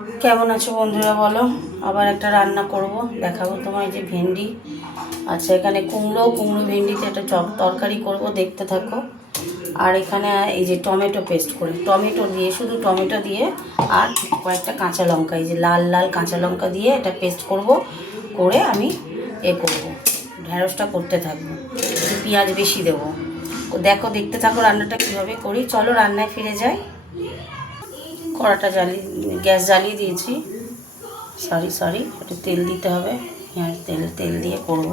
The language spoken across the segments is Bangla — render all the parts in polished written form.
কেমন আছো বন্ধুরা বলো। আবার একটা রান্না করব, দেখাবো তোমায়। যে ভেন্ডি আচ্ছা, এখানে কুমড়ো ভেন্ডিতে একটা তরকারি করব, দেখতে থাকো। আর এখানে এই যে টমেটো পেস্ট করে, টমেটো দিয়ে, শুধু টমেটো দিয়ে আর কয়েকটা কাঁচা লঙ্কা, এই যে লাল লাল কাঁচা লঙ্কা দিয়ে এটা পেস্ট করব, করে আমি করব, ঢ্যাঁড়সটা করতে থাকবো। পেঁয়াজ বেশি দেবো। দেখো, দেখতে থাকো রান্নাটা কীভাবে করি। চলো রান্নায় ফিরে যাই। কড়াটা গ্যাস জ্বালিয়ে দিয়েছি। সরি একটু তেল দিতে হবে। হ্যাঁ, তেল দিয়ে করব।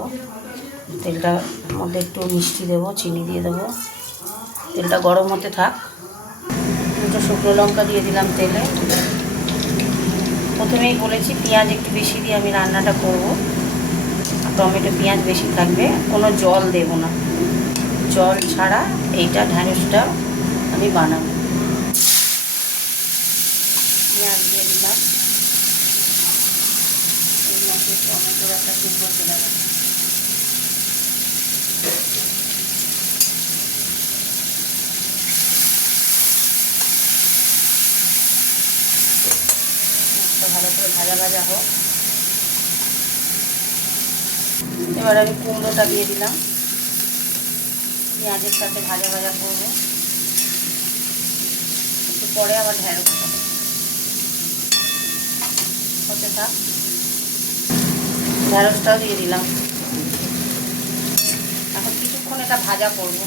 তেলটার মধ্যে একটু মিষ্টি দেবো, চিনি দিয়ে দেবো। তেলটা গরম হতে থাক। দুটো শুকনো লঙ্কা দিয়ে দিলাম তেলে। প্রথমেই বলেছি পেঁয়াজ একটু বেশি দিয়ে আমি রান্নাটা করব। টমেটো পেঁয়াজ বেশি থাকবে, কোনো জল দেব না। জল ছাড়া এইটা ঢ্যাঁড়সটা আমি বানাবো। পেঁয়াজ দিয়ে দিলাম। এই মধ্যে টমেটোর একটা টুকরো চলে গেছে। ভালো করে ভাজা ভাজা হোক। এবার আমি কুমড়োটা দিয়ে দিলাম, পেঁয়াজের সাথে ভাজা ভাজা করবো। একটু পরে আবার ঢ্যাঁড়সটা হতে থাক। ঢ্যাঁড়সটাও দিয়ে দিলাম। এখন কিছুক্ষণ এটা ভাজা করবো।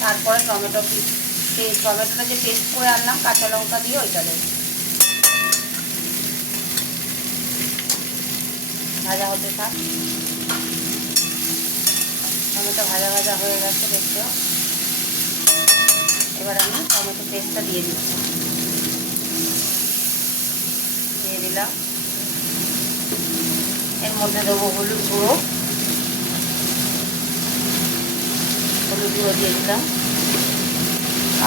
তারপরে টমেটোটা যে পেস্ট করে আনলাম কাঁচা লঙ্কা দিয়ে, ওইটা দেবো। ভাজা হতে থাক। টমেটো ভাজা ভাজা হয়ে গেছে, দেখতে। এবার আমি টমেটো পেস্টটা দিয়ে দিচ্ছি। দিয়ে দিলাম। এর মধ্যে দেবো হলুদ গুঁড়ো দিয়ে দিলাম।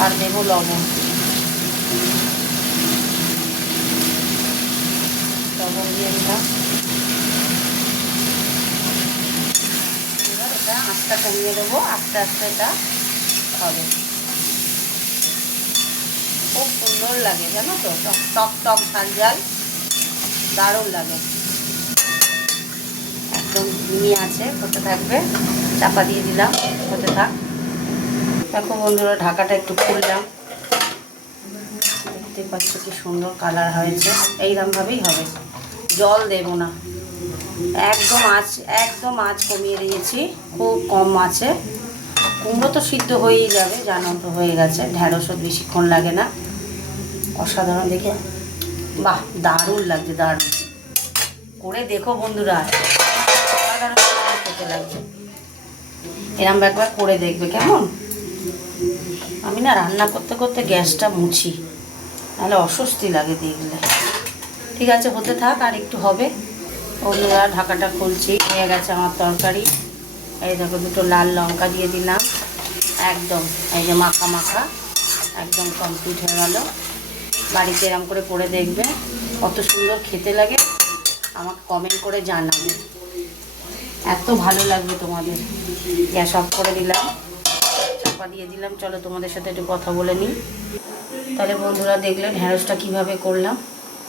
আর দেবো লবণ দিয়ে দিলাম। এবার এটা আঁচটা কমিয়ে দেবো, আস্তে আস্তে এটা হবে। খুব সুন্দর লাগে, জানো তো, টক টক ঝাল ঝাল, দারুণ লাগে। একদম ধিমি আছে, হতে থাকবে। চাপা দিয়ে দিলাম, হতে থাক। দেখো বন্ধুরা, ঢাকাটা একটু খুললাম। দেখতে পাচ্ছ কি সুন্দর কালার হয়েছে। এইরকমভাবেই হবে, জল দেব না। একদম আঁচ কমিয়ে দিয়েছি, খুব কম আছে। কুমড়ো তো সিদ্ধ হয়েই যাবে, জানো তো, হয়ে গেছে। ঢ্যাঁড়সও বেশিক্ষণ লাগে না। অসাধারণ, দেখে বাহ, দারুণ লাগছে, দারুণ। করে দেখো বন্ধুরা, অসাধারণ খেতে লাগছে। এরম একবার করে দেখবে, কেমন। আমি না রান্না করতে করতে গ্যাসটা মুছি, নাহলে অস্বস্তি লাগে দেখলে। ঠিক আছে, হতে থাক, আর একটু হবে। বন্ধুরা, ঢাকাটা খুলছি। হয়ে গেছে আমার তরকারি। এই দেখো, দুটো লাল লঙ্কা দিয়ে দিলাম। একদম এই যে মাখা মাখা, একদম কমপ্লিট হয়ে গেল। বাড়িতে এরম করে দেখবে, কত সুন্দর খেতে লাগে। আমাকে কমেন্ট করে জানাবে, এত ভালো লাগবে তোমাদের। গ্যাস অফ করে দিলাম, চাপা দিয়ে দিলাম। চলো তোমাদের সাথে একটু কথা বলে নিই। তাহলে বন্ধুরা, দেখলে ঢ্যাঁড়সটা কীভাবে করলাম।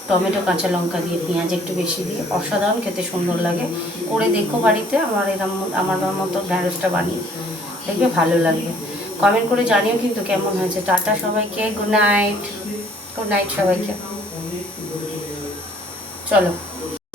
টমেটো কাঁচা লঙ্কা দিয়ে, পেঁয়াজ একটু বেশি দিয়ে, অসাধারণ খেতে সুন্দর লাগে। করে দেখো বাড়িতে, আমার মতো ঢ্যাঁড়সটা বানিয়ে দেখবে, ভালো লাগবে। কমেন্ট করে জানিও কিন্তু কেমন হয়েছে। টাটা সবাইকে, গুড নাইট। গুড নাইট সবাইকে। চলো।